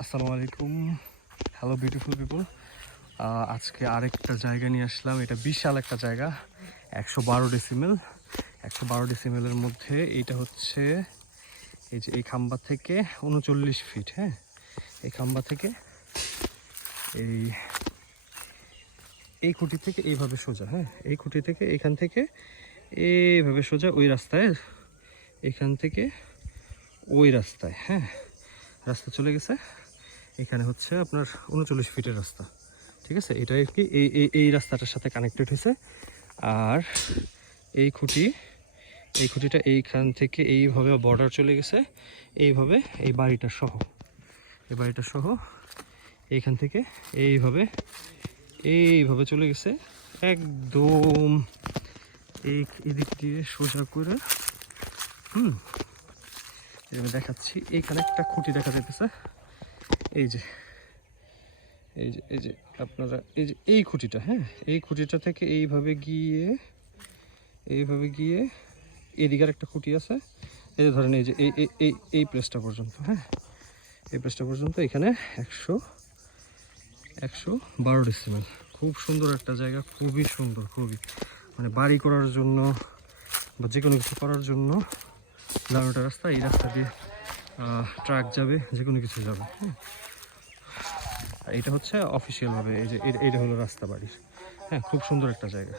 আসসালামু আলাইকুম। Hello beautiful people. আজকে আরেকটা জায়গা নিয়ে আসলাম। এটা বিশাল একটা জায়গা, 112 ডেসিমেল। 112 ডেসিমেলের মধ্যে এইটা হচ্ছে এই যে এই খাম্বা থেকে 39 ফিট। হ্যাঁ, এই খাম্বা থেকে এই এই খুঁটি থেকে এইভাবে সোজা। হ্যাঁ, এই খুঁটি থেকে এখান থেকে এইভাবে সোজা ওই রাস্তায়, এখান থেকে ওই রাস্তায়। হ্যাঁ, রাস্তা চলে গেছে। এখানে হচ্ছে আপনার 39 ফিটের রাস্তা। ঠিক আছে, এটা কি এই এই এই রাস্তাটার সাথে কানেক্টেড হয়েছে। আর এই খুঁটিটা এইখান থেকে এইভাবে বর্ডার চলে গেছে, এইভাবে এই বাড়িটা সহ এইখান থেকে এইভাবে চলে গেছে একদম এদিক দিয়ে সোজা করে। এভাবে দেখাচ্ছি। এইখানে একটা খুঁটি দেখা যাইতেছে, এই যে আপনারা এই খুঁটিটা। হ্যাঁ, এই খুঁটিটা থেকে এইভাবে গিয়ে এদিকে একটা খুঁটি আছে। এই যে ধরেন এই যে এই প্লেসটা পর্যন্ত। হ্যাঁ, এই প্লেসটা পর্যন্ত এখানে 112 ডেসিমেল। খুব সুন্দর একটা জায়গা, খুবই সুন্দর, খুবই মানে বাড়ি করার জন্য বা যে কোনো কিছু করার জন্য দারুণ রাস্তা। এই রাস্তা দিয়ে ট্রাক যাবে, যে কোনো কিছু যাবে। হ্যাঁ, এটা হচ্ছে অফিসিয়ালভাবে এই যে এটা হলো রাস্তা বাড়ির। হ্যাঁ, খুব সুন্দর একটা জায়গা।